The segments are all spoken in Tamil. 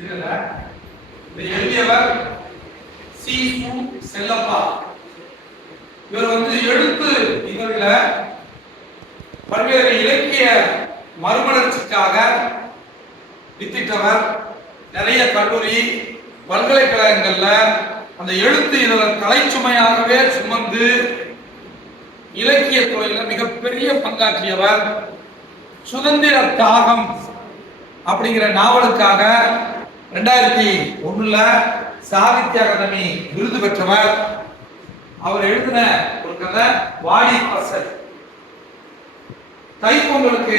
இதுல இந்த எழுதியவர் சி. சு. செல்லப்பா. இவர் வந்து எழுத்து இதழில பல்வேறு இலக்கிய மறுமலர்ச்சிக்காக வித்திட்டவர். நிறைய கல்லூரி பல்கலைக்கழகங்கள்ல அந்த எழுத்து இதழ கலைச்சுமையாகவே சுமந்து இலக்கிய துறையில மிகப்பெரிய பங்காற்றியவர். சுதந்திர தாகம் அப்படிங்கிற நாவலுக்காக ரெண்டாயிரத்தி ஒண்ணுல சாகித்ய அகாதமி விருது பெற்றவர். அவர் எழுதின ஒரு கதை வாடி பசல் தைப்பொங்கலுக்கு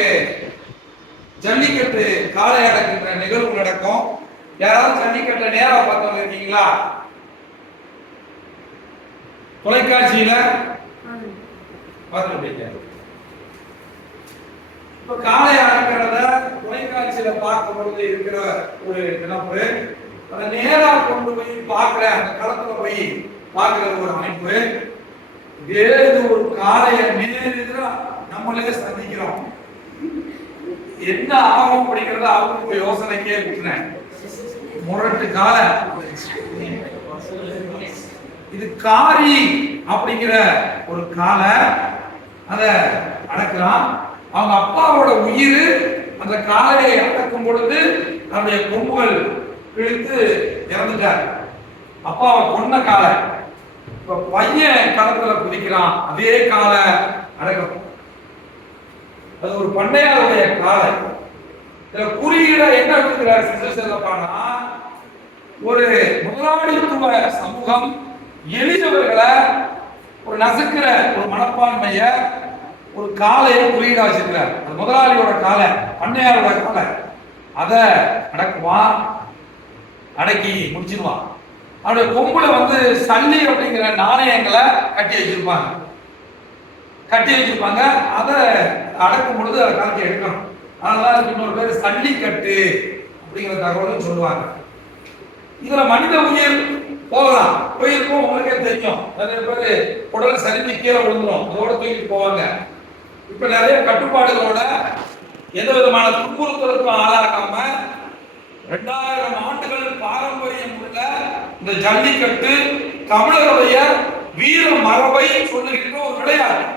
ஜல்லிக்கட்டு காளை அடக்குகின்ற நிகழ்வு நடக்கும். யாராவது ஜல்லிக்கட்டை நேரா பார்த்தவங்க இருக்கீங்களா? தொலைக்காட்சியில? பார்த்துருப்பீங்க இப்ப காளை அடக்கிறத பார்க்கும் பொழுது இருக்கிற ஒரு நினப்பு. அதை நேரா கொண்டு போய் பார்க்கிற அந்த களத்துல போய் பார்க்கிற ஒரு அமைப்பு. வேறு ஒரு காளைய நேரெதிரா நம்மளே சந்திக்கிறோம். என்ன ஆகும் அப்படிங்கறத அவங்க யோசனைக்கே விட்டுனேன் முரட்டு கால. இது காரி அப்படிங்கிற ஒரு காலை. அத அடக்குறான். அவங்க அப்பாவோட உயிர் அந்த காளையை அடக்கும் பொழுது தன்னுடைய கொம்புகள் கிழித்து இறந்துட்டார். அப்பாவை கொன்ன காலை. இப்ப பையன் களத்துல குதிக்கிறான். அதே காலை அடக்கம். அது ஒரு பண்ணையாருடைய காலை. இதுல குறியீட என்ன எடுத்துக்கிறார் சிசு செல்லப்பானா? ஒரு முதலாளித்துவ சமூகம் எளியவர்களை ஒரு நசுக்கிற ஒரு மனப்பான்மையை ஒரு காலையை குறியீடா வச்சிருக்கிறார். அது முதலாளியோட காலை பண்ணையாரோட காலை. அதை அடக்குவான் அடக்கி முடிச்சிருவான் அவருடைய கொம்புல வந்து சல்லி அப்படிங்கிற நாணயங்களை கட்டி வச்சிருப்பாங்க. கட்டி வச்சிருப்பாங்க. அதை அடக்கும் பொழுது அதை கலட்டி எடுக்கணும். அதனால அதுக்கு இன்னொரு பேர் சல்லிக்கட்டு அப்படிங்கிற தகவலும் சொல்லுவாங்க. இதுல மனித உயிர் போகலாம். போயிருக்கும் உங்களுக்கே தெரியும். நிறைய பேர் உடல் சரிந்து கீழே விழுந்துரும். அதோட தூக்கிட்டு போவாங்க. இப்ப நிறைய கட்டுப்பாடுகளோட எந்த விதமான துன்புறுத்தலுக்கும் ஆளாகாம ரெண்டாயிரம் ஆண்டுகள் பாரம்பரியம் உள்ள இந்த ஜல்லிக்கட்டு தமிழருடைய வீர மரபை சொல்லுகின்ற ஒரு விளையாட்டு.